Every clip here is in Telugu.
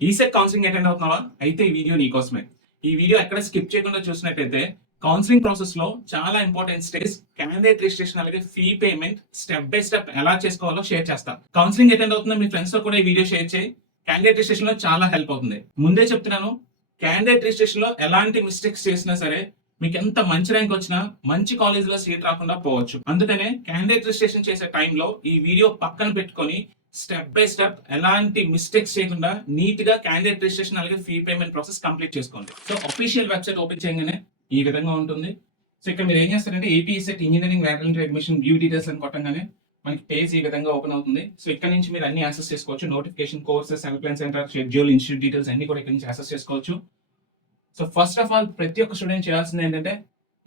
ECET counselling attend అవుతున్నావా? అయితే ఈ వీడియో నీకోసమే. ఈ వీడియో ఎక్కడ స్కిప్ చేయకుండా చూసినట్టయితే కౌన్సిలింగ్ ప్రాసెస్ లో చాలా ఇంపార్టెంట్ స్టేజ్ క్యాండిడేట్ రిజిస్ట్రేషన్ అలాగే fee payment step by step ఎలా చేసుకోవాలో షేర్ చేస్తా. కౌన్సిలింగ్ అటెండ్ అవుతున్న మీ ఫ్రెండ్స్ తో కూడా ఈ వీడియో షేర్ చేయి. క్యాండిడేట్ రిజిస్ట్రేషన్ లో చాలా హెల్ప్ అవుతుంది. ముందే చెప్తున్నాను, క్యాండిడేట్ రిజిస్ట్రేషన్ లో ఎలాంటి మిస్టేక్స్ చేసినా సరే మీకు ఎంత మంచి ర్యాంక్ వచ్చినా మంచి కాలేజ్ లో సీట్ రాకుండా పోవచ్చు. అందుకనే క్యాండిడేట్ రిజిస్ట్రేషన్ చేసే టైంలో ఈ వీడియో పక్కన పెట్టుకొని స్టెప్ బై స్టెప్ ఎలాంటి మిస్టేక్స్ చేయకుండా నీట్ గా క్యాండిడేట్ రిజిస్ట్రేషన్ అలాగే ఫీ పేమెంట్ ప్రాసెస్ కంప్లీట్ చేసుకోండి. సో అఫీషియల్ వెబ్సైట్ ఓపెన్ చేయగానే ఈ విధంగా ఉంటుంది. సో ఇక్కడ మీరు ఏం చేస్తారంటే APSET engineering lateral admission view details అని కొట్టంగానే మనకి పేజ్ ఈ విధంగా ఓపెన్ అవుతుంది. సో ఇక్కడ నుంచి మీరు అన్ని యాక్సెస్ చేసుకోవచ్చు. Notification, courses, helpline centre, schedule, institute details అన్ని కూడా ఇక్కడ నుంచి యాక్సెస్ చేసుకోవచ్చు. సో ఫస్ట్ ఆఫ్ ఆల్ ప్రతి ఒక్క స్టూడెంట్ చేయాల్సింది ఏంటంటే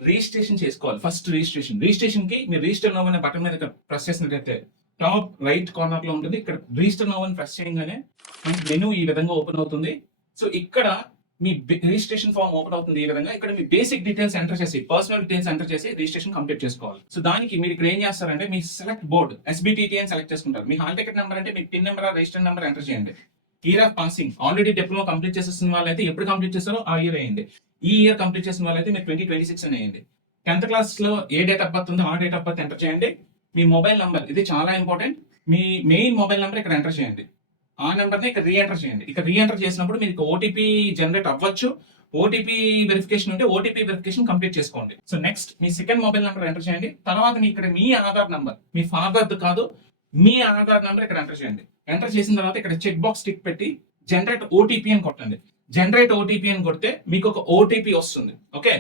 రిజిస్ట్రేషన్ చేసుకోవాలి. ఫస్ట్ రిజిస్ట్రేషన్ కి మీరు రిజిస్టర్ నౌ అనే బటన్ మీద ప్రెస్ చేసినట్లయితే టాప్ రైట్ కార్నర్ లో ఉంటుంది. ఇక్కడ రిజిస్టర్ నౌ అని ప్రెస్ చేయగానే మనకి మెనూ ఈ విధంగా ఓపెన్ అవుతుంది. సో ఇక్కడ మీ రిజిస్ట్రేషన్ ఫామ్ ఓపెన్ అవుతుంది. ఈ విధంగా ఇక్కడ మీ బేసిక్ డీటెయిల్స్ ఎంటర్ చేసి, పర్సనల్ డీటెయిల్స్ ఎంటర్ చేసి రిజిస్ట్రేషన్ కంప్లీట్ చేసుకోవాలి. సో దానికి మీరు ఇక్కడ ఏం చేస్తారంటే మీ సెలెక్ట్ బోర్డ్ SBTT అని సెలెక్ట్ చేసుకుంటారు. మీ హాల్ టికెట్ నెంబర్ అంటే మీ pin number, register number enter చేయండి. Year of passing, already diploma complete చేసేసిన వాళ్ళైతే ఎప్పుడు కంప్లీట్ చేస్తారో ఆ ఇయర్ వేయండి. ఈ ఇయర్ కంప్లీట్ చేసిన వాళ్ళైతే మీరు 2026 అని వేయండి. 10th క్లాస్ లో ఏ డేట్ ఆఫ్ బర్త్ ఉందో ఆ డేట్ ఆఫ్ బర్త్ ఎంటర్ చేయండి. మీ మొబైల్ నంబర్, ఇది చాలా ఇంపార్టెంట్, మీ మెయిన్ మొబైల్ నెంబర్ ఇక్కడ ఎంటర్ చేయండి. ఆ నెంబర్ ని ఇక్కడ రీఎంటర్ చేయండి. ఇక్కడ రీఎంటర్ చేసినప్పుడు మీకు ఓటీపీ జనరేట్ అవ్వచ్చు. ఓటీపీ వెరిఫికేషన్ ఉంటే ఓటీపీ వెరిఫికేషన్ కంప్లీట్ చేసుకోండి. సో నెక్స్ట్ మీ సెకండ్ మొబైల్ నెంబర్ ఎంటర్ చేయండి. తర్వాత మీ ఇక్కడ మీ ఆధార్ నంబర్, మీ ఫాదర్ది కాదు, మీ ఆధార్ నంబర్ ఇక్కడ ఎంటర్ చేయండి. ఎంటర్ చేసిన తర్వాత ఇక్కడ చెక్ బాక్స్ టిక్ పెట్టి జనరేట్ ఓటీపీ అని కొట్టండి. జనరేట్ ఓటీపీ అని కొడితే మీకు ఒక ఓటీపీ వస్తుంది. ఓకే,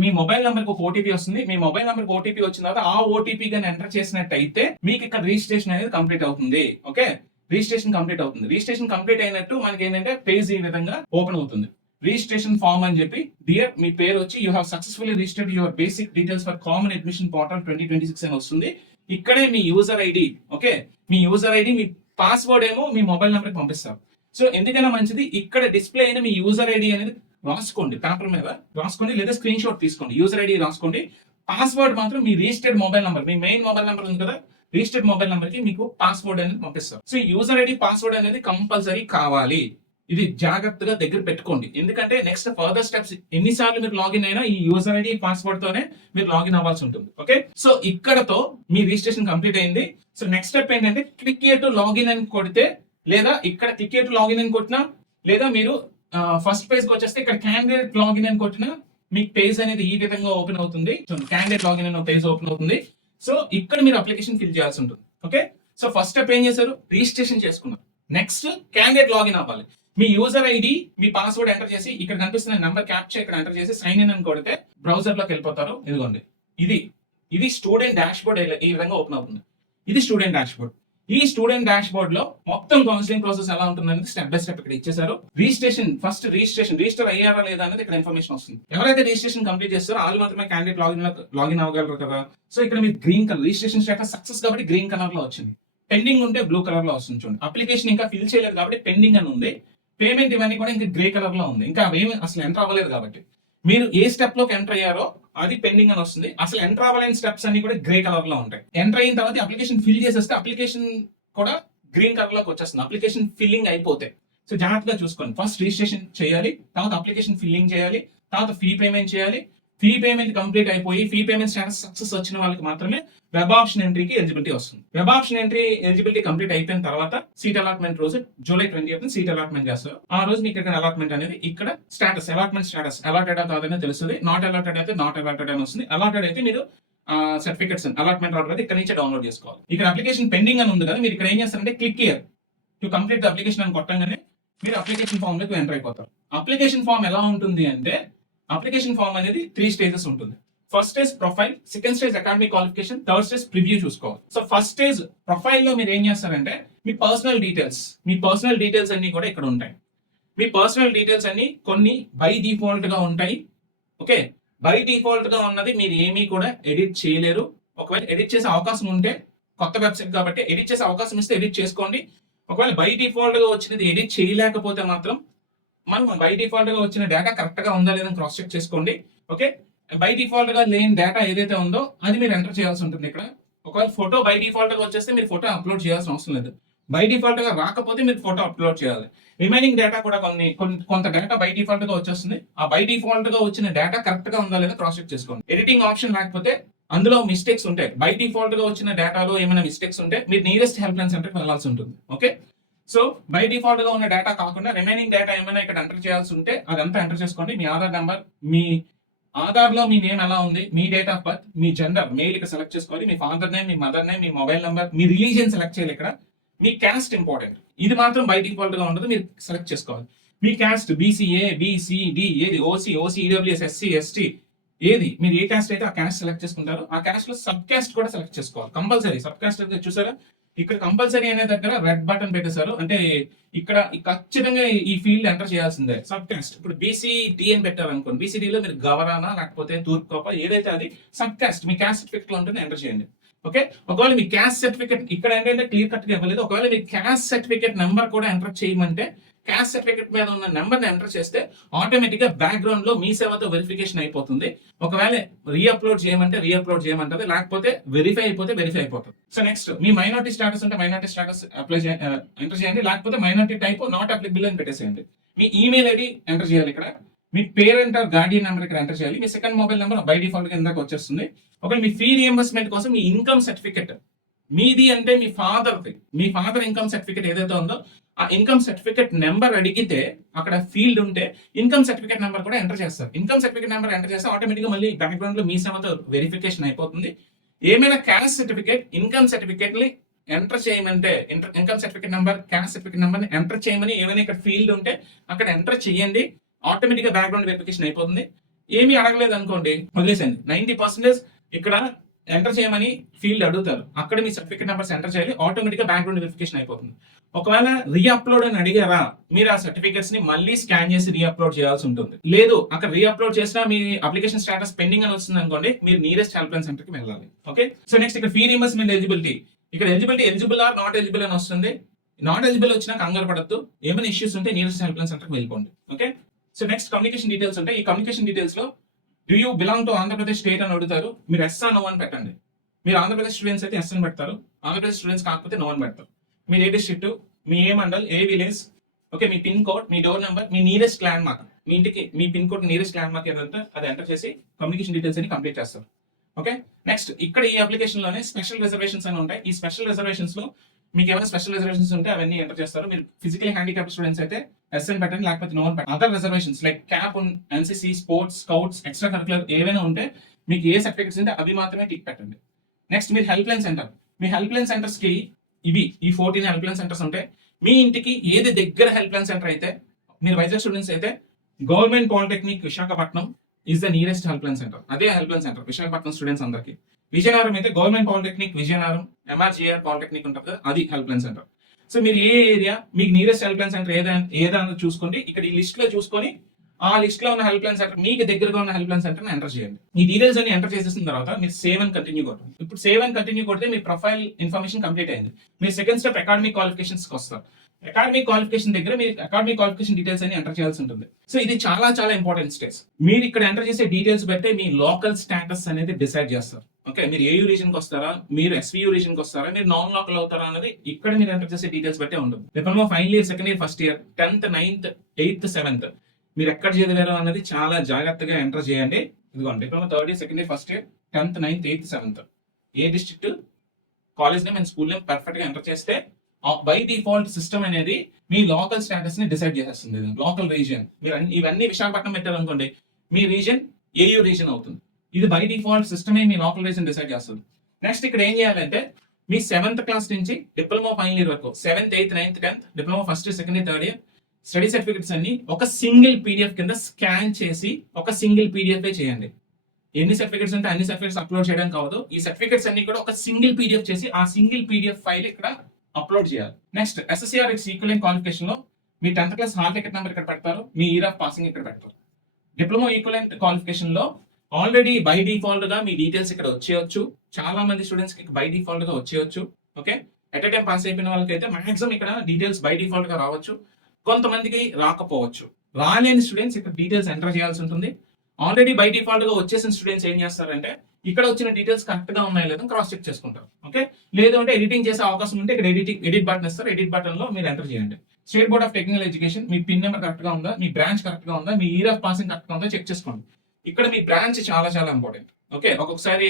మీ మొబైల్ నెంబర్ కి ఒక ఓటీపీ వస్తుంది. మీ మొబైల్ నెంబర్ కి ఓటీపీ వచ్చిన తర్వాత ఆ ఓటీపీ గాని ఎంటర్ చేసినట్టయితే మీకు ఇక్కడ రిజిస్ట్రేషన్ అనేది కంప్లీట్ అవుతుంది. ఓకే, రిజిస్ట్రేషన్ కంప్లీట్ అవుతుంది. రిజిస్ట్రేషన్ కంప్లీట్ అయినట్టు మనకి ఏంటంటే పేజ్ ఈ విధంగా ఓపెన్ అవుతుంది. రిజిస్ట్రేషన్ ఫామ్ అని చెప్పి డియర్ మీ పేరు వచ్చి you have successfully registered your basic details for common admission portal 2026 అని వస్తుంది. ఇక్కడే మీ యూజర్ ఐడి, ఓకే, మీ యూజర్ ఐడి, మీ పాస్వర్డ్ ఏమో మీ మొబైల్ నెంబర్ కి పంపిస్తారు. సో ఎందుకైనా మంచిది ఇక్కడ డిస్ప్లే అయిన మీ యూజర్ ఐడి అనేది రాసుకోండి, పేపర్ మీద రాసుకోండి లేదా స్క్రీన్ షాట్ తీసుకోండి. యూజర్ ఐడి రాసుకోండి. పాస్వర్డ్ మాత్రం మీ రిజిస్టర్డ్ మొబైల్ నెంబర్, మీ మెయిన్ మొబైల్ నెంబర్ ఉంది కదా, రిజిస్టర్డ్ మొబైల్ నెంబర్ కి మీకు పాస్వర్డ్ అనేది పంపిస్తారు. సో యూజర్ ఐడి, పాస్వర్డ్ అనేది కంపల్సరీ కావాలి. ఇది జాగ్రత్తగా దగ్గర పెట్టుకోండి. ఎందుకంటే నెక్స్ట్ ఫర్దర్ స్టెప్స్ ఎన్నిసార్లు మీరు లాగిన్ అయినా ఈ యూజర్ ఐడి, పాస్వర్డ్ తోనే మీరు లాగిన్ అవ్వాల్సి ఉంటుంది. ఓకే, సో ఇక్కడతో మీ రిజిస్ట్రేషన్ కంప్లీట్ అయింది. సో నెక్స్ట్ స్టెప్ ఏంటంటే క్లిక్ హియర్ టు లాగిన్ అని కొడితే, లేదా ఇక్కడ క్లిక్ హియర్ టు లాగిన్ అని కొట్టినా, లేదా మీరు ఫస్ట్ పేజ్ కి వచ్చేస్తే ఇక్కడ క్యాండిడేట్ లాగిన్ అని కొట్టినా మీకు పేజ్ అనేది ఈ విధంగా ఓపెన్ అవుతుంది. క్యాండిడేట్ లాగిన్ అనే పేజ్ ఓపెన్ అవుతుంది. సో ఇక్కడ మీరు అప్లికేషన్ ఫిల్ చేయాల్సి ఉంటుంది. ఓకే, సో ఫస్ట్ స్టెప్ ఏం చేశారు, రిజిస్ట్రేషన్ చేసుకున్నారు. నెక్స్ట్ క్యాండిడేట్ లాగిన్ అవ్వాలి. మీ యూజర్ ఐడి, మీ పాస్వర్డ్ ఎంటర్ చేసి ఇక్కడ కనిపిస్తున్న నెంబర్ క్యాప్చర్ ఇక్కడ ఎంటర్ చేసి సైన్ ఇన్ అని కొడితే బ్రౌజర్ లోకి వెళ్ళిపోతారు. ఇదిగోండి, ఇది స్టూడెంట్ డాష్ బోర్డ్ ఈ విధంగా ఓపెన్ అవుతుంది. ఇది స్టూడెంట్ డాష్ బోర్డ్. ఈ స్టూడెంట్ డాష్ బోర్డ్ లో మొత్తం కౌన్సిలింగ్ ప్రాసెస్ ఎలా ఉంటుంది స్టెప్ బై స్టెప్ ఇక్కడ ఇచ్చేసారు. రిజిస్టర్ అయ్యారా లేదా అనేది ఇక్కడ ఇన్ఫర్మేషన్ వస్తుంది. ఎవరైతే రిజిస్ట్రేషన్ కంప్లీట్ చేస్తారో వాళ్ళు మాత్రమే క్యాండిడేట్ లాగిన్ అవ్వగలరు కదా. సో ఇక్కడ మీకు green colour registration status success కాబట్టి గ్రీన్ కలర్ లో వచ్చింది. పెండింగ్ ఉంటే బ్లూ కలర్ లో వస్తుంది. చూడండి, అప్లికేషన్ ఇంకా ఫిల్ చేయలేదు కాబట్టి పెండింగ్ అని ఉంది. పేమెంట్ ఇవన్నీ కూడా ఇంకా గ్రే కలర్ లో ఉంది. ఇంకా అవేమి అసలు ఎంటర్ అవ్వలేదు కాబట్టి మీరు ఏ స్టెప్ లోకి ఎంటర్ అయ్యారో అది పెండింగ్ అని వస్తుంది. అసలు ఎంటర్ అవ్వలేని స్టెప్స్ అన్ని కూడా గ్రే కలర్ లో ఉంటాయి. ఎంటర్ అయిన తర్వాత అప్లికేషన్ ఫిల్ చేసేస్తే అప్లికేషన్ కూడా గ్రీన్ కలర్ లోకి వచ్చేస్తుంది. అప్లికేషన్ ఫిల్లింగ్ అయిపోతే సో జాగ్రత్తగా చూసుకోండి. ఫస్ట్ రిజిస్ట్రేషన్ చేయాలి, తర్వాత అప్లికేషన్ ఫిల్లింగ్ చేయాలి, తర్వాత ఫీ పేమెంట్ చేయాలి. ఫీ పేమెంట్ కంప్లీట్ అయిపోయి ఫీ పేమెంట్ స్టేటస్ సక్సెస్ వచ్చిన వాళ్ళకి మాత్రమే వెబ్ ఆప్షన్ ఎంట్రీకి ఎలిజిబిలిటీ వస్తుంది. Web option entry eligibility complete అయిపోయిన తర్వాత సీట్ అలాట్మెంట్ రోజు July 20th సీట్ అలాట్మెంట్ చేస్తారు. ఆ రోజు మీకు ఇక్కడ అలాట్మెంట్ అనేది ఇక్కడ స్టేటస్, అలాట్మెంట్ స్టేటస్ అలాటెడ్ కాదని తెలుస్తుంది. నాట్ అలాటెడ్ అయితే నాట్ అలాటెడ్ అని వస్తుంది. అలాటెడ్ అయితే మీరు సర్టిఫికెట్స్ అలాట్మెంట్ ఆర్డర్ అయితే ఇక్కడ నుంచి డౌన్లోడ్ చేసుకోవాలి. ఇక్కడ అప్లికేషన్ పెండింగ్ అని ఉంది కదా, మీరు ఇక్కడ ఏం చేస్తారంటే click here to complete the application అని కొట్టంగానే మీరు అప్లికేషన్ ఫామ్ లోకి ఎంటర్ అయిపోతారు. అప్లికేషన్ ఫామ్ ఎలా ఉంటుంది అంటే అప్లికేషన్ ఫామ్ అనేది 3 స్టేజెస్ ఉంటుంది. First stage profile, second stage academic qualification, third stage preview చూసుకోవాలి. సో ఫస్ట్ స్టేజ్ ప్రొఫైల్ లో మీరు ఏం చేస్తారంటే మీ పర్సనల్ డీటెయిల్స్ అన్ని కూడా ఇక్కడ ఉంటాయి. మీ పర్సనల్ డీటెయిల్స్ అన్ని కొన్ని బై డిఫాల్ట్ గా ఉంటాయి. ఓకే, బై డిఫాల్ట్ గా ఉన్నది మీరు ఏమీ కూడా ఎడిట్ చేయలేరు. ఒకవేళ ఎడిట్ చేసే అవకాశం ఉంటే, కొత్త వెబ్సైట్ కాబట్టి ఎడిట్ చేసే అవకాశం ఇస్తే ఎడిట్ చేసుకోండి. ఒకవేళ బై డిఫాల్ట్ గా వచ్చినది ఎడిట్ చేయలేకపోతే మాత్రం మనం బై డిఫాల్ట్ గా వచ్చిన డేటా కరెక్ట్ గా ఉందా లేదా క్రాస్ చెక్ చేసుకోండి. ఓకే, బై డిఫాల్ట్ గా లేని డేటా ఏదైతే ఉందో అది మీరు ఎంటర్ చేయాల్సి ఉంటుంది. ఇక్కడ ఒకవేళ ఫోటో బై డిఫాల్ట్ గా వచ్చేస్తే మీరు ఫోటో అప్లోడ్ చేయాల్సిన అవసరం లేదు. బై డిఫాల్ట్ గా రాకపోతే మీరు ఫోటో అప్లోడ్ చేయాలి. రిమైనింగ్ డేటా కూడా కొంత డేటా బై డిఫాల్ట్ గా వచ్చేస్తుంది. ఆ బై డిఫాల్ట్ గా వచ్చిన డేటా కరెక్ట్ గా ఉందా లేదా క్రాస్ చెక్ చేసుకోండి. ఎడిటింగ్ ఆప్షన్ లేకపోతే అందులో మిస్టేక్స్ ఉంటాయి. బై డిఫాల్ట్ గా వచ్చిన డేటాలో ఏమైనా మిస్టేక్స్ ఉంటే మీరు నియరెస్ట్ హెల్ప్ లైన్ సెంటర్కి వెళ్ళాల్సి ఉంటుంది. ఓకే, సో బై డిఫాల్ట్ గా ఉన్న డేటా కాకుండా రిమైనింగ్ డేటా ఏమైనా ఇక్కడ ఎంటర్ చేయాల్సి ఉంటే అదంతా ఎంటర్ చేసుకోండి. మీ ఆధార్ నెంబర్, మీ ఆధార్ లో మీ నేమ్ ఎలా ఉంది, మీ డేట్ ఆఫ్ బర్త్, మీ జెండర్ మెయిల్ ఇక్కడ సెలెక్ట్ చేసుకోవాలి. మీ ఫాదర్ నేమ్, మీ మదర్ నేమ్, మీ మొబైల్ నెంబర్, మీ రిలీజియన్ సెలెక్ట్ చేయాలి. ఇక్కడ మీ క్యాస్ట్ ఇంపార్టెంట్, ఇది మాత్రం బై డిఫాల్ట్ గా ఉండదు, మీరు సెలెక్ట్ చేసుకోవాలి. మీ క్యాస్ట్ బీసీఏ, బీసీడి, ఏది ఓసీ, ఈడబ్ల్యూఎస్, ఎస్సీ, ఎస్టీ, ఏది మీరు ఏ క్యాస్ట్ అయితే ఆ క్యాస్ట్ సెలెక్ట్ చేసుకుంటారు. ఆ క్యాస్ట్ లో సబ్ క్యాస్ట్ కూడా సెలెక్ట్ చేసుకోవాలి కంపల్సరీ. సబ్ క్యాస్ట్ అయితే చూసారా, ఇక్కడ కంపల్సరీ అనే దగ్గర రెడ్ బటన్ పెట్టేశారు. అంటే ఇక్కడ ఖచ్చితంగా ఈ ఫీల్డ్ ఎంటర్ చేయాల్సిందే. సబ్ క్యాస్ట్ ఇప్పుడు బీసీడి అని పెట్టారు అనుకోండి, బీసీడీలో మీరు గవరానా లేకపోతే తూర్పు కోప ఏదైతే అది సబ్ క్యాస్ట్ మీ క్యాస్ట్ సర్టిఫికెట్ లో ఉంటుంది, ఎంటర్ చేయండి. ఓకే, ఒకవేళ మీ క్యాస్ట్ సర్టిఫికెట్ ఇక్కడ ఏంటంటే క్లియర్ కట్ గా ఇవ్వలేదు. ఒకవేళ మీ క్యాస్ట్ సర్టిఫికెట్ నెంబర్ కూడా ఎంటర్ చేయమంటే క్యాస్ట్ సర్టిఫికెట్ మీద ఉన్న నెంబర్ ఎంటర్ చేస్తే ఆటోమేటిక్ గా బ్యాక్గ్రౌండ్ లో మీ సేవతో వెరిఫికేషన్ అయిపోతుంది. ఒకవేళ రీఅప్లోడ్ చేయమంటే రీఅప్లోడ్ చేయమంటది, లేకపోతే వెరిఫై అయిపోతే వెరిఫై అయిపోతుంది. సో నెక్స్ట్ మీ మైనారిటీ స్టాటస్ ఉంటే మైనారిటీ స్టాటస్ అప్లై ఎంటర్ చేయండి, లేకపోతే మైనారిటీ టైప్ నాట్ అప్లికబుల్ అని పెట్టేసేయండి. మీ ఈమెయిల్ ఐడి ఎంటర్ చేయాలి. ఇక్కడ మీ పేరెంట్ ఆర్ గార్డియన్ నెంబర్ ఇక్కడ ఎంటర్ చేయాలి. మీ second mobile number by default గా ఇందాక వచ్చేస్తుంది. ఒకవేళ మీ ఫీ రియంబర్స్మెంట్ కోసం మీ ఇన్కమ్ సర్టిఫికెట్ మీది అంటే మీ ఫాదర్ ఇన్కమ్ సర్టిఫికెట్ ఏదైతే ఉందో ఆ ఇన్కమ్ సర్టిఫికెట్ నెంబర్ అడిగితే అక్కడ ఫీల్డ్ ఉంటే ఇన్కమ్ సర్టిఫికెట్ నెంబర్ కూడా ఎంటర్ చేస్తారు. ఇన్కమ్ సర్టిఫికెట్ నెంబర్ ఎంటర్ చేస్తే ఆటోమేటిక్ గా మళ్ళీ బ్యాక్గ్రౌండ్ లో మీ సేవతో వెరిఫికేషన్ అయిపోతుంది. ఏమైనా క్యాస్ట్ సర్టిఫికేట్ ఇన్కమ్ సర్టిఫికేట్ ని ఎంటర్ చేయమంటే income certificate number caste certificate number ని ఎంటర్ చేయమని ఏమైనా ఇక్కడ ఫీల్డ్ ఉంటే అక్కడ ఎంటర్ చేయండి. ఆటోమేటిక్ గా బ్యాక్గ్రౌండ్ వెరిఫికేషన్ అయిపోతుంది. ఏమీ అడగలేదు అనుకోండి, వదిలేసండి. 90% ఇక్కడ ఎంటర్ చేయమని ఫీల్డ్ అడుగుతారు, అక్కడ మీ సర్టిఫికేట్ నెంబర్స్ ఎంటర్ చేయాలి. ఆటోమేటిక్ గా బ్యాక్గ్రౌండ్ వెరిఫికేషన్ అయిపోతుంది. ఒకవేళ రీఅప్లోడ్ అని అడిగారా, మీరు ఆ సర్టిఫికేట్స్ ని మళ్ళీ స్కాన్ చేసి రీఅప్లోడ్ చేయాల్సి ఉంటుంది. లేదు అక్కడ రీఅప్లోడ్ చేసినా మీ అప్లికేషన్ స్టేటస్ పెండింగ్ అని వస్తుంది అనుకోండి, మీరు నియరెస్ట్ హెల్ప్ లైన్ సెంటర్ కి వెళ్ళాలి. ఓకే, సో నెక్స్ట్ ఇక్కడ ఫీ రీయింబర్స్మెంట్ ఎలిజిబిలిటీ, ఇక్కడ ఎలిజిబుల్ ఆర్ నాట్ ఎలిజిబుల్ అని వస్తుంది. నాట్ ఎలిజిబుల్ వచ్చినా కంగారు పడద్దు, ఏమైనా ఇష్యూస్ ఉంటే నియరెస్ట్ హెల్ప్ లైన్ సెంటర్ కి వెళ్ళిపోండి. Okay, so next communication details ఉంటాయి. ఈ కమ్యూనికేషన్ డీటెయిల్స్ లో do you belong to Andhra Pradesh state అని అడుగుతారు. మీరు ఎస్ నో అని పెట్టండి. మీరు ఆంధ్రప్రదేశ్ స్టూడెంట్స్ అయితే ఎస్ అని పెడతారు, ఆంధ్రప్రదేశ్ స్టూడెంట్స్ కాకపోతే నో అని పెడతారు. మీరు ఏ డిస్ట్రిక్ట్, మీ ఏ మండల్, ఏ విలేజ్, ఓకే, మీ పిన్ కోడ్, మీ డోర్ నెంబర్, మీ నియరెస్ట్ ల్యాండ్ మార్క్, మీ ఇంటికి మీ pin code nearest landmark ఏదంటే అది ఎంటర్ చేసి కమ్యూనికేషన్ డీటెయిల్స్ అని కంప్లీట్ చేస్తారు. ఓకే, నెక్స్ట్ ఇక్కడ ఈ అప్లికేషన్ లోనే స్పెషల్ రిజర్వేషన్స్ అని ఉంటాయి. ఈ స్పెషల్ రిజర్వేషన్స్ లో మీకు ఏమైనా స్పెషల్ రిజర్వేషన్స్ ఉంటే అవన్నీ ఎంటర్ చేస్తారు. మీరు ఫిజికలీ హ్యాండిక్యాప్డ్ స్టూడెంట్స్ అయితే ఎస్ అని పెట్టండి, లేకపోతే నో అని పెట్టండి. Other reservations like cap, NCC, sports, scouts, extra curricular ఏవైనా ఉంటే మీకు ఏ సర్టిఫికేట్స్ ఉంటే అవి మాత్రమే టిక్ పెట్టండి. నెక్స్ట్ మీరు హెల్ప్ లైన్ సెంటర్, మీ హెల్ప్ లైన్ సెంటర్స్ కి ఈ 14 హెల్ప్ లైన్ సెంటర్స్ ఉంటాయి. మీ ఇంటికి ఏది దగ్గర హెల్ప్ లైన్ సెంటర్ అయితే, మీరు వైజాగ్ స్టూడెంట్స్ అయితే government polytechnic Visakhapatnam is the nearest help line centre. అదే help line centre Visakhapatnam students అందరికి. విజయనగరం అయితే government polytechnic Vizianagaram, MRGR polytechnic ఉంటుంది కదా, అది హెల్ప్ లైన్ సెంటర్. సో మీరు ఏ ఏరియా మీకు నియరెస్ట్ హెల్ప్ లైన్ సెంటర్ ఏదైనా చూసుకోండి. ఇక్కడ ఈ లిస్ట్ లో చూసుకొని ఆ లిస్ట్ లో ఉన్న హెల్ప్ లైన్ సెంటర్ మీకు దగ్గరగా ఉన్న హెల్ప్ లైన్ సెంటర్ ఎంటర్ చేయండి. ఈ డీటెయిల్స్ అన్ని ఎంటర్ చేసేసిన తర్వాత మీరు సేవ్ అండ్ కంటిన్యూ కొట్టండి. ఇప్పుడు సేవ్ అండ్ కంటిన్యూ కొడితే మీ ప్రొఫైల్ ఇన్ఫర్మేషన్ కంప్లీట్ అయింది. మీరు సెకండ్ స్టెప్ అకాడమిక్ క్వాలిఫికేషన్స్ కి వస్తారు. అకాడమిక్ క్వాలిఫికేషన్ దగ్గర మీరు అకాడమిక్ క్వాలిఫికేషన్ డీటెయిల్స్ అని ఎంటర్ చేయాల్సి ఉంటుంది. సో ఇది చాలా చాలా ఇంపార్టెంట్ స్టెప్స్. మీరు ఇక్కడ ఎంటర్ చేసే డీటెయిల్స్ బట్టే మీ లోకల్ స్టాటస్ అనేది డిసైడ్ చేస్తారు. ఓకే, మీరు ఏయూ రీజన్ కి వస్తారా, మీరు ఎస్వీయూ రీజన్ కి వస్తారా, మీరు నాన్ లోకల్ అవుతారా అనేది ఇక్కడ మీరు ఎంటర్ చేసే డీటెయిల్స్ బట్టే ఉంటుంది. Diploma final year, second year, first year, 10th, 9th, 8th, 7th మీరు ఎక్కడ చదివారు అన్నది చాలా జాగ్రత్తగా ఎంటర్ చేయండి. ఇదిగోండి diploma third year, second year, first year, 10th, 9th, 8th, 7th A district, college name and school name perfect గా ఎంటర్ చేస్తే బై డిఫాల్ట్ సిస్టమ్ అనేది మీ లోకల్ స్టాటస్ ని డిసైడ్ చేసేస్తుంది. లోకల్ రీజియన్ మీరు ఇవన్నీ విశాఖపట్నం పెట్టారు అనుకోండి, మీ రీజియన్ ఏయూ రీజియన్ అవుతుంది. ఇది బై డిఫాల్ట్ సిస్టమే మీ లోకల్ రీజియన్ డిసైడ్ చేస్తుంది. నెక్స్ట్ ఇక్కడ ఏం చేయాలంటే మీ 7th క్లాస్ నుంచి డిప్లొమా ఫైనల్ ఇయర్ వరకు 7th, 8th, 9th, 10th diploma first year, second year, third year study certificates అన్ని ఒక సింగిల్ పీడిఎఫ్ కింద స్కాన్ చేసి ఒక సింగిల్ పీడిఎఫ్ చేయండి. ఎన్ని సర్టిఫికెట్స్ ఉంటే అన్ని సర్టిఫికెట్స్ అప్లోడ్ చేయడం కావద్దు. ఈ సర్టిఫికెట్స్ అన్ని కూడా ఒక సింగిల్ పీడిఎఫ్ చేసి ఆ సింగిల్ పీడిఎఫ్ ఫైల్ ఇక్కడ అప్లోడ్ చేయాలి. నెక్స్ట్ ఎస్ఎస్సిఆర్ ఈక్వలెంట్ క్వాలిఫికేషన్ లో మీ 10th class hall ticket number ఇక్కడ పెడతారు, మీ ఇయర్ ఆఫ్ పాసింగ్ ఇక్కడ పెడతారు. డిప్లొమా ఈక్వలెంట్ క్వాలిఫికేషన్ లో ఆల్రెడీ బై డిఫాల్ట్ గా మీ డీటెయిల్స్ ఇక్కడ వచ్చేయచ్చు. చాలా మంది స్టూడెంట్స్ కి బై డిఫాల్ట్ గా వచ్చేయచ్చు. Okay, at a time pass అయిపోయిన వాళ్ళకి అయితే మాక్సిమం ఇక్కడ డీటెయిల్స్ బై డిఫాల్ట్ గా రావచ్చు, కొంతమందికి రాకపోవచ్చు. రాలేని స్టూడెంట్స్ ఇక్కడ డీటెయిల్స్ ఎంటర్ చేయాల్సి ఉంటుంది. ఆల్రెడీ బై డిఫాల్ట్ గా వచ్చేసిన స్టూడెంట్స్ ఏం చేస్తారంటే ఇక్కడ వచ్చిన డీటెయిల్స్ కరెక్ట్ గా ఉన్నాయో లేదో క్రాస్ చెక్ చేసుకుంటారు. ఓకే, లేదు అంటే ఎడిటింగ్ చేసే అవకాశం ఉంటే ఇక్కడ ఎడిట్ బటన్ ఇస్తారు, ఎడిట్ బటన్ లో మీరు ఎంటర్ చేయండి. State board of technical education me pin number correct గా ఉందా, మీ బ్రాంచ్ కరెక్ట్ గా ఉందా, మీ ఇయర్ ఆఫ్ పాసింగ్ కరెక్ట్ గా ఉందా చెక్ చేసుకోండి. ఇక్కడ మీ బ్రాంచ్ చాలా చాలా ఇంపార్టెంట్. ఓకే, ఒక్కొక్కసారి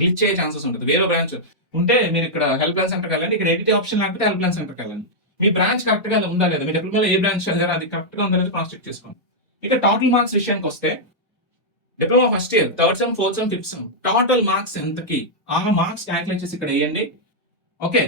గ్లిచ్ అయ్యే ఛాన్సెస్ ఉంటుంది. వేరే బ్రాంచ్ ఉంటే మీరు ఇక్కడ హెల్ప్ లైన్ సెంటర్కి వెళ్ళండి, ఇక్కడ ఎడిట్ ఆప్షన్ లేకపోతే హెల్ప్ లైన్ సెంటర్కి వెళ్ళండి. మీ బ్రాంచ్ కరెక్ట్ గా ఉందా లేదా, మీ డిప్లొమాలో ఏ బ్రాంచ్ చదివారో అది కరెక్ట్ గా ఉందా లేదా క్రాస్ చెక్ చేసుకోండి. ఇక టోటల్ మార్క్స్ విషయానికి వస్తే diploma first year, third sem, fourth sem, fifth sem total marks ఎంతకి ఆ మార్క్స్ క్యాల్కులేట్ చేసి ఇక్కడ వేయండి. ఓకే,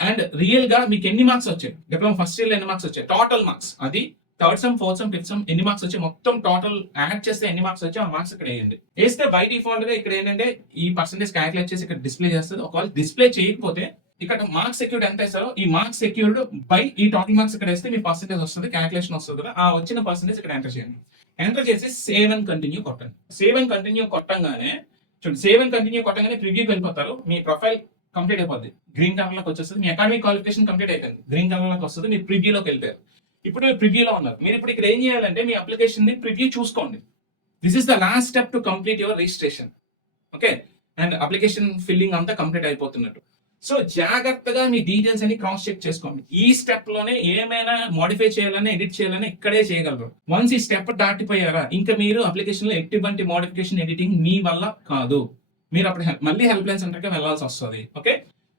అండ్ రియల్ గా మీకు ఎన్ని మార్క్స్ వచ్చాయి, డిప్లొమా ఫస్ట్ ఇయర్ లో ఎన్ని మార్క్స్ వచ్చాయి, టోటల్ మార్క్స్ అది third sem, fourth sem, fifth sem ఎన్ని మార్క్స్ వచ్చాయి, మొత్తం టోటల్ యాడ్ చేస్తే ఎన్ని మార్క్స్ వచ్చాయి ఆ మార్క్స్ ఇక్కడ వేయండి. వేస్తే బై డిఫాల్ట్ గా ఇక్కడ ఏంటంటే ఈ పర్సెంటేజ్ క్యాల్కులేట్ చేసి ఇక్కడ డిస్ప్లే చేస్తుంది. ఒకవేళ డిస్ప్లే చేయకపోతే ఇక్కడ మార్క్స్ సెక్యూర్డ్ ఎంత వేస్తారో ఈ మార్క్స్ సెక్యూర్డ్ బై ఈ టోటల్ మార్క్స్ ఇక్కడ వేస్తే మీ పర్సెంటేజ్ వస్తుంది, క్యాల్కులేషన్ వస్తుంది కదా, ఆ వచ్చిన పర్సెంటేజ్ ఇక్కడ ఎంటర్ చేయండి. ఎంటర్ చేసి సేవ్ అండ్ కంటిన్యూ కొట్టండి. సేవ్ అండ్ కంటిన్యూ కొట్టంగానే చూడండి, సేవ్ అండ్ కంటిన్యూ కొట్టంగానే ప్రివ్యూకి వెళ్ళిపోతారు. మీ ప్రొఫైల్ కంప్లీట్ అయిపోద్ది, గ్రీన్ కలర్ లోకి వచ్చేస్తుంది. మీ అకాడమిక్ క్వాలిఫికేషన్ కంప్లీట్ అయిపోయింది, గ్రీన్ కలర్ లోకి వస్తుంది. మీరు ప్రివ్యూలోకి వెళ్ళిపోయారు. ఇప్పుడు మీరు ప్రివ్యూలో ఉన్నారు. మీరు ఇప్పుడు ఇక్కడ ఏం చేయాలంటే మీ అప్లికేషన్ ని ప్రివ్యూ చూసుకోండి. This is the last step to complete your registration. Okay, and application filling అంతా కంప్లీట్ అయిపోతున్నట్టు. సో జాగ్రత్తగా మీ డీటెయిల్స్ అన్ని క్రాస్ చెక్ చేసుకోండి. ఈ స్టెప్ లోనే ఏమైనా మోడిఫై చేయాలని, ఎడిట్ చేయాలని ఇక్కడే చేయగలరు. వన్స్ ఈ స్టెప్ దాటిపోయారా ఇంకా మీరు అప్లికేషన్ లో ఎటువంటి మోడిఫికేషన్, ఎడిటింగ్ మీ వల్ల కాదు. మీరు అప్పుడు మళ్ళీ హెల్ప్ లైన్ సెంటర్కి వెళ్ళాల్సి వస్తుంది. ఓకే,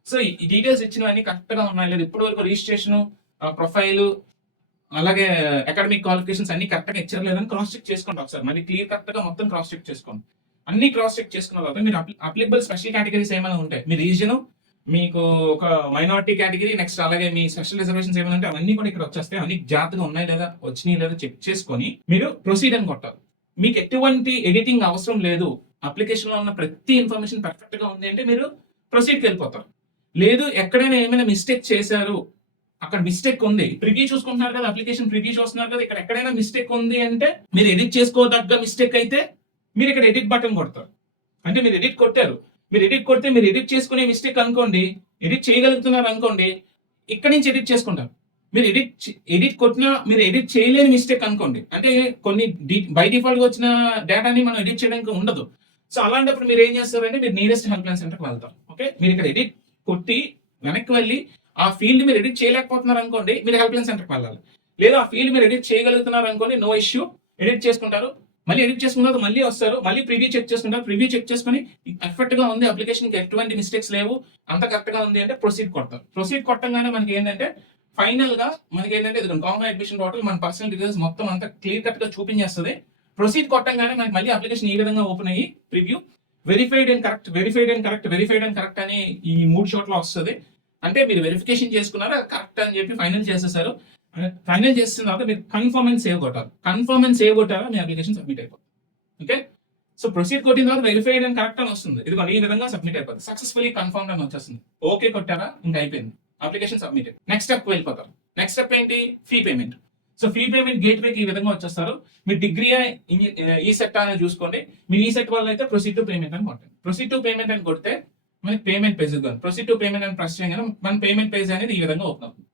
సో ఈ డీటెయిల్స్ ఇచ్చినవన్నీ కరెక్ట్ గా ఉన్నాయి లేదు, ఇప్పటి వరకు రిజిస్ట్రేషన్, ప్రొఫైల్, అలాగే అకాడమిక్ క్వాలిఫికేషన్స్ అన్ని కరెక్ట్ గా ఇచ్చారు లేదని క్రాస్ చెక్ చేసుకోండి ఒకసారి. మళ్ళీ క్లియర్ కరెక్ట్ గా మొత్తం క్రాస్ చెక్ చేసుకోండి. అన్ని క్రాస్ చెక్ చేసుకున్న తర్వాత మీరు అప్లికబుల్ స్పెషల్ కేటగిరీస్ ఏమైనా ఉంటాయి, మీ రీజన్, మీకు ఒక మైనారిటీ కేటగిరీ, నెక్స్ట్ అలాగే మీ స్పెషల్ రిజర్వేషన్స్ ఏమైనా ఉంటే అవన్నీ కూడా ఇక్కడ వచ్చేస్తాయి. అన్ని జాగ్రత్తగా ఉన్నాయి లేదా, వచ్చినాయి లేదా చెక్ చేసుకొని మీరు ప్రొసీడ్ అని కొట్టాలి. మీకు ఎటువంటి ఎడిటింగ్ అవసరం లేదు, అప్లికేషన్ లో ఉన్న ప్రతి ఇన్ఫర్మేషన్ పర్ఫెక్ట్ గా ఉంది అంటే మీరు ప్రొసీడ్కి వెళ్ళిపోతారు. లేదు ఎక్కడైనా ఏమైనా మిస్టేక్ చేశారు, అక్కడ మిస్టేక్ ఉంది, ప్రివ్యూ చూసుకుంటున్నారు కదా, అప్లికేషన్ ప్రివ్యూ చూస్తున్నారు కదా, ఇక్కడ ఎక్కడైనా మిస్టేక్ ఉంది అంటే మీరు ఎడిట్ చేసుకోదగ్గ మిస్టేక్ అయితే మీరు ఇక్కడ ఎడిట్ బటన్ కొడతారు. అంటే మీరు ఎడిట్ కొట్టారు, మీరు ఎడిట్ కొడితే మీరు ఎడిట్ చేసుకునే మిస్టేక్ అనుకోండి, ఎడిట్ చేయగలుగుతున్నారు అనుకోండి, ఇక్కడ నుంచి ఎడిట్ చేసుకుంటారు. మీరు ఎడిట్ కొట్టినా మీరు ఎడిట్ చేయలేని మిస్టేక్ అనుకోండి, అంటే కొన్ని బై డిఫాల్ట్ గా వచ్చిన డేటాని మనం ఎడిట్ చేయడానికి ఉండదు. సో అలాంటప్పుడు మీరు ఏం చేస్తారంటే మీరు నియరెస్ట్ హెల్ప్ లైన్ సెంటర్కి వెళ్తారు. ఓకే, మీరు ఇక్కడ ఎడిట్ కొట్టి వెనక్కి వెళ్ళి ఆ ఫీల్డ్ మీరు ఎడిట్ చేయలేకపోతున్నారు అనుకోండి, మీరు హెల్ప్ లైన్ సెంటర్కి వెళ్ళాలి. లేదా ఆ ఫీల్డ్ మీరు ఎడిట్ చేయగలుగుతున్నారు అనుకోండి, నో ఇష్యూ, ఎడిట్ చేసుకుంటారు. మళ్ళీ ఎడిట్ చేసుకున్న మళ్ళీ వస్తారు, మళ్ళీ ప్రివ్యూ చెక్ చేసుకుంటారు. ప్రివ్యూ చెక్ చేసుకుని పర్ఫెక్ట్ గా ఉంది, అప్లికేషన్ కి ఎటువంటి మిస్టేక్స్ లేవు, అంత కరెక్ట్ గా ఉంది అంటే ప్రొసీడ్ కొడతారు. ప్రొసీడ్ కొట్టంగానే మనకి ఏంటంటే ఫైనల్ గా మనకి ఏంటంటే ఇది కామన్ అడ్మిషన్ పోర్టల్ మన పర్సనల్ డీటెయిల్స్ మొత్తం అంతా క్లియర్ కట్ గా చూపించేస్తుంది. ప్రొసీడ్ కొట్టంగానే మనకి మళ్ళీ అప్లికేషన్ ఈ విధంగా ఓపెన్ అయ్యి preview verified and correct, verified and correct, verified and correct అని ఈ 3 షాట్ లో వస్తుంది. అంటే మీరు వెరిఫికేషన్ చేసుకున్నారు, అది కరెక్ట్ అని చెప్పి ఫైనల్ చేసేసారు. ఫైనల్ చేసిన తర్వాత మీరు కన్ఫర్మ్ అండ్ సేవ్ కొట్టాలి. కన్ఫర్మ్ అండ్ సేవ్ కొట్టారా మీ అప్లికేషన్ సబ్మిట్ అయిపోతుంది. ఓకే, సో ప్రొసీడ్ కొట్టిన తర్వాత వెరిఫైడ్ అండ్ కరెక్ట్ అని వస్తుంది. ఇది ఈ విధంగా సబ్మిట్ అయిపోతుంది, సక్సెస్ఫుల్లీ కన్ఫర్మ్ అని వచ్చేస్తుంది. ఓకే కొట్టారా, ఇంకా అయిపోయింది, అప్లికేషన్ సబ్మిట్. నెక్స్ట్ స్టెప్ వెళ్ళిపోతారు. నెక్స్ట్ స్టెప్ ఏంటి, fee payment. So fee payment గేట్ వేకి ఈ విధంగా వచ్చేస్తారు. మీ డిగ్రీ ఈ సెట్ అనేది చూసుకోండి. మీరు ఈ సెట్ వల్ల అయితే ప్రొసీడ్ టు పేమెంట్ అని కొట్టండి. ప్రొసీడ్ టు పేమెంట్ అని కొడితే మనకి పేమెంట్ పేజ్ కానీ ప్రొసీడ్ టు పేమెంట్ అని ప్రెస్ చేయగానే మన పేమెంట్ పేజ్ అనేది ఈ విధంగా ఓపెన్ అవుతుంది.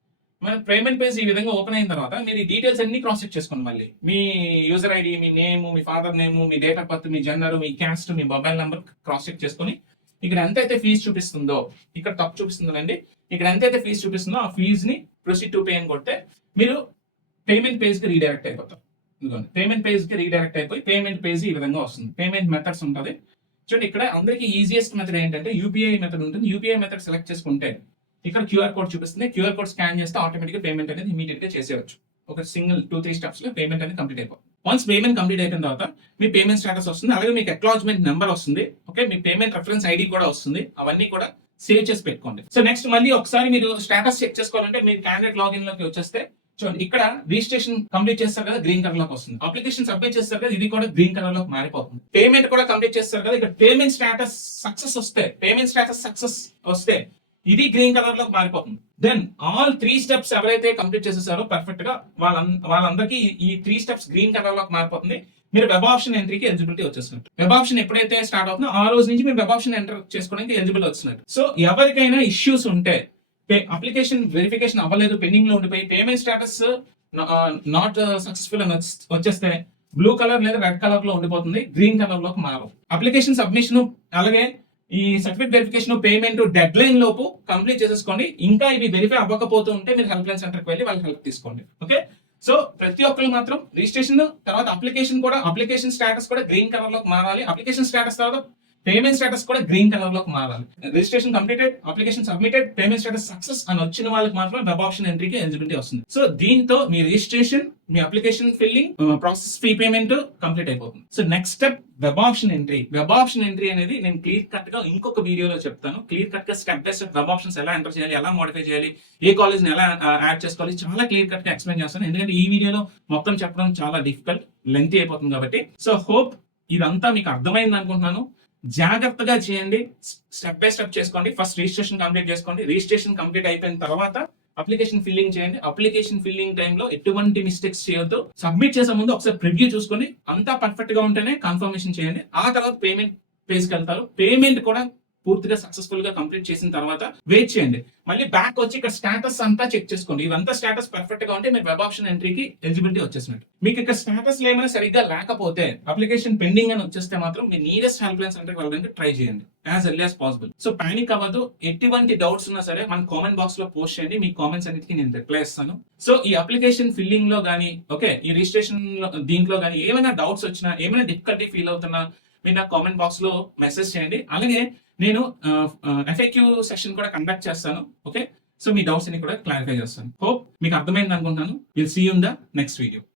మన పేమెంట్ పేజ్ ఈ విధంగా ఓపెన్ అయిన తర్వాత మీరు ఈ డీటెయిల్స్ అన్ని క్రాస్ చెక్ చేసుకోండి. మళ్ళీ మీ యూజర్ ఐడి, మీ నేమ్, మీ ఫాదర్ నేమ్, మీ డేట్ ఆఫ్ బర్త్, మీ జెండర్, మీ క్యాస్ట్, మీ మొబైల్ నెంబర్ క్రాస్ చెక్ చేసుకొని ఇక్కడ ఎంతైతే ఫీజు చూపిస్తుందో, ఇక్కడ తప్పు చూపిస్తుందండి, ఇక్కడ ఎంతైతే ఫీజు చూపిస్తుందో ఆ ఫీజు ని ప్రొసీడ్ టు పే అని కొడితే మీరు పేమెంట్ పేజ్ కి రీడైరెక్ట్ అయిపోతారు. ఇదిగోండి పేమెంట్ పేజ్ కి రీడైరెక్ట్ అయిపోయి పేమెంట్ పేజ్ ఈ విధంగా వస్తుంది. పేమెంట్ మెథడ్స్ ఉంటుంది చూడండి. ఇక్కడ అందరికీ ఈజియెస్ట్ మెథడ్ ఏంటంటే యూపీఐ మెథడ్ ఉంటుంది. యూపీఐ మెథడ్ సెలెక్ట్ చేసుకుంటే ఇక్కడ క్యూఆర్ కోడ్ చూపిస్తుంది. క్యూఆర్ కోడ్ స్కాన్ చేస్తే ఆటోమేటిక్ గా పేమెంట్ అనేది ఇమీడియట్ గా చేసేయచ్చు. ఒక సింగిల్ 2-3 స్టెప్స్ లో పేమెంట్ అనేది కంప్లీట్ అయిపోతుంది. వన్స్ పేమెంట్ కంప్లీట్ అయిన తర్వాత మీ పేమెంట్ స్టేటస్ వస్తుంది, అలాగే మీకు అక్నాలెడ్జ్మెంట్ నెంబర్ వస్తుంది. ఓకే, మీ పేమెంట్ రెఫరెన్స్ ఐడి కూడా వస్తుంది. అవన్నీ కూడా సేవ్ చేసి పెట్టుకోండి. సో నెక్స్ట్ మళ్ళీ ఒకసారి మీరు స్టేటస్ చెక్ చేసుకోవాలంటే మీరు క్యాండిడేట్ లాగిన్ లోకి వచ్చేస్తే చూడండి, ఇక్కడ రిజిస్ట్రేషన్ కంప్లీట్ చేస్తారు కదా, గ్రీన్ కలర్ లోకి వస్తుంది. అప్లికేషన్ సబ్మిట్ చేస్తారు కదా, ఇది కూడా గ్రీన్ కలర్ లోకి మారిపోతుంది. పేమెంట్ కూడా కంప్లీట్ చేస్తారు కదా, ఇక్కడ పేమెంట్ స్టేటస్ సక్సెస్ వస్తే ఇది గ్రీన్ కలర్ లోకి మారిపోతుంది. దెన్ ఆల్ 3 స్టెప్స్ ఎవరైతే కంప్లీట్ చేసేసారో పర్ఫెక్ట్ గా వాళ్ళందరికీ ఈ 3 స్టెప్స్ గ్రీన్ కలర్ లోకి మారిపోతుంది. మీరు వెబ్ ఆప్షన్ ఎంట్రీకి ఎలిజిబిలిటీ వచ్చేసినట్టు. వెబ్ ఆప్షన్ ఎప్పుడైతే స్టార్ట్ అవుతుందో ఆ రోజు నుంచి మీరు వెబ్ ఆప్షన్ ఎంటర్ చేసుకోవడానికి ఎలిజిబుల్ వచ్చినట్టు. సో ఎవరికైనా ఇష్యూస్ ఉంటే, అప్లికేషన్ వెరిఫికేషన్ అవ్వలేదు, పెండింగ్ లో ఉండిపోయి పేమెంట్ స్టేటస్ నాట్ సక్సెస్ఫుల్ అని వచ్చేస్తే బ్లూ కలర్ లేదా రెడ్ కలర్ లో ఉండిపోతుంది, గ్రీన్ కలర్ లోకి మారవు. అప్లికేషన్ సబ్మిషన్ అలాగే ఈ certificate verification payment dead line లోపు కంప్లీట్ చేసేసుకోండి. ఇంకా ఇవి వెరిఫై అవ్వకపోతూ ఉంటే మీరు హెల్ప్ లైన్ సెంటర్కి వెళ్ళి వాళ్ళకి హెల్ప్ తీసుకోండి. ఓకే, సో ప్రతి ఒక్కరు మాత్రం రిజిస్ట్రేషన్ తర్వాత అప్లికేషన్ స్టేటస్ కూడా గ్రీన్ కలర్ లోకి మారాలి. అప్లికేషన్ స్టేటస్ తర్వాత పేమెంట్ స్టేటస్ కూడా గ్రీన్ కలర్ లోకి మారాలి. Registration completed, application submitted, payment status success అని వచ్చిన వాళ్ళకి మాత్రం వెబ్ ఆప్షన్ ఎంట్రీకి ఎలిజిబిలిటీ వస్తుంది. సో దీంతో మీ రిజిస్ట్రేషన్, మీ application filling, process fee payment complete అయిపోతుంది. So next step web option entry. Web option entry అనేది నేను క్లియర్ కట్ గా ఇంకొక వీడియోలో చెప్తాను. క్లియర్ కట్ గా step by step web options ఎలా ఎంటర్ చేయాలి, ఎలా మోడిఫై చేయాలి, ఏ కాలేజ్ ని ఎలా యాడ్ చేసుకోవాలి, చాలా క్లియర్ కట్ గా ఎక్స్ప్లెయిన్ చేస్తాను. ఎందుకంటే ఈ వీడియోలో మొత్తం చెప్పడం చాలా డిఫికల్ట్, లెంతీ అయిపోతుంది కాబట్టి. సో హోప్ ఇదంతా మీకు అర్థమైంది అనుకుంటున్నాను. జాగ్రత్తగా చేయండి, స్టెప్ బై స్టెప్ చేసుకోండి. ఫస్ట్ రిజిస్ట్రేషన్ కంప్లీట్ చేసుకోండి. రిజిస్ట్రేషన్ కంప్లీట్ అయిపోయిన తర్వాత అప్లికేషన్ ఫిల్లింగ్ చేయండి. అప్లికేషన్ ఫిల్లింగ్ టైంలో ఎటువంటి మిస్టేక్స్ చేయొద్దు. సబ్మిట్ చేసే ముందు ఒకసారి ప్రివ్యూ చూసుకొని అంతా పర్ఫెక్ట్ గా ఉంటేనే కన్ఫర్మేషన్ చేయండి. ఆ తర్వాత పేమెంట్ పేజ్కి వెళ్తారు. పేమెంట్ కూడా పూర్తిగా సక్సెస్ఫుల్ గా కంప్లీట్ చేసిన తర్వాత వెయిట్ చేయండి. మళ్ళీ బ్యాక్ వచ్చి ఇక్కడ స్టేటస్ అంతా చెక్ చేసుకోండి. ఇదంతా స్టేటస్ పర్ఫెక్ట్ గా ఉంటే మీరు వెబ్ ఆప్షన్ ఎంట్రీకి ఎలిజిబిలిటీ వచ్చేసినట్టు. మీకు ఇక్కడ స్టేటస్ ఏమైనా సరిగ్గా లేకపోతే, అప్లికేషన్ పెండింగ్ అని వచ్చేస్తే మాత్రం మీ నియరెస్ట్ హెల్ప్ లైన్ సెంటర్కి వెళ్ళడానికి ట్రై చేయండి as early as possible. So panic అవ్వదు. ఎటువంటి డౌట్స్ ఉన్నా సరే మన కామెంట్ బాక్స్ లో పోస్ట్ చేయండి. మీ కామెంట్స్ అన్నిటికీ నేను రిప్లై ఇస్తాను. సో ఈ అప్లికేషన్ ఫిల్లింగ్ లో గానీ, ఓకే, ఈ రిజిస్ట్రేషన్ దీంట్లో గానీ ఏమైనా డౌట్స్ వచ్చినా, ఏమైనా డిఫికల్టీ ఫీల్ అవుతున్నా మీరు నాకు కామెంట్ బాక్స్ లో మెసేజ్ చేయండి. అలాగే నేను ఎఫ్ఏక్యూ సెషన్ కూడా కండక్ట్ చేస్తాను. ఓకే, సో మీ డౌట్స్ అన్ని కూడా క్లారిఫై చేస్తాను. హోప్ మీకు అర్థమైంది అనుకుంటున్నాను. Will see you in the next video.